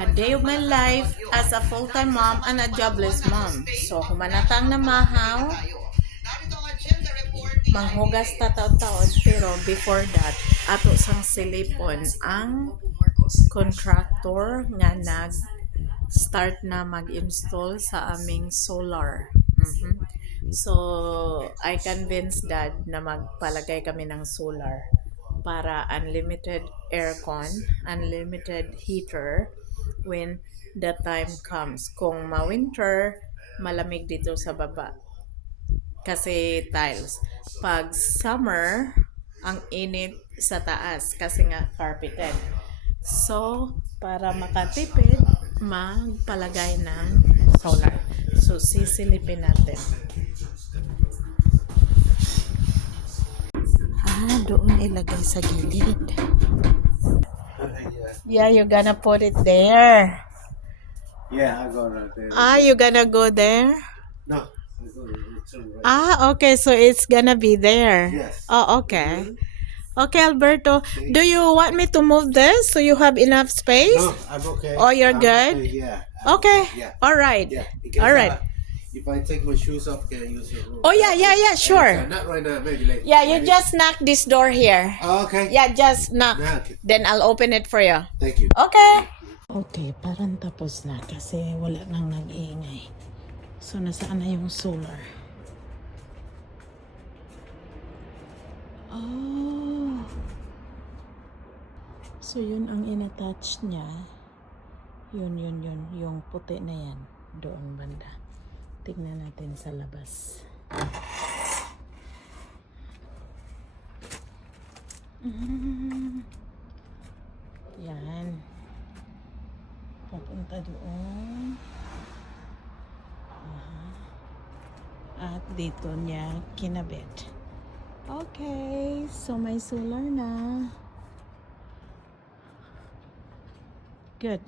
A day of my life as a full-time mom and a jobless mom. So, humanatang na mahaw, manghugas ta taon-taon, pero before that, ato sang silipon ang contractor nga nag-start na mag-install sa aming solar. So, I convinced dad na magpalagay kami ng solar para unlimited aircon, unlimited heater when the time comes. Kung ma-winter, malamig dito sa baba. Kasi tiles. Pag summer, ang init sa taas kasi nga carpeted. So, para makatipid, magpalagay ng solar. So, sisilipin natin. Doon ilagay sa gilid. Yeah, you're gonna put it there. Yeah, I go right there. You gonna go there? No, I go right Okay, so it's gonna be there. Yes. Oh, okay. Okay, Alberto, do you want me to move this so you have enough space? No, I'm okay. Oh, you're I'm good? Okay, yeah. Okay. Yeah. All right. Yeah. Because, All right. If I take my shoes off, can I use your room? Oh, yeah, sure. Not right now, maybe later. Yeah, you just knock this door here. Oh, okay. Yeah, just knock. Yeah, okay. Then I'll open it for you. Thank you. Okay. Okay, parang tapos na kasi wala nang nag-iingay. So, nasaan na yung solar? Oh. So, yun ang in-attach niya. Yun. Yung puti na yan. Doon banda. Tignan natin sa labas. Yan. Papunta doon. At dito niya kinabit. Okay. So, may solar na. Good.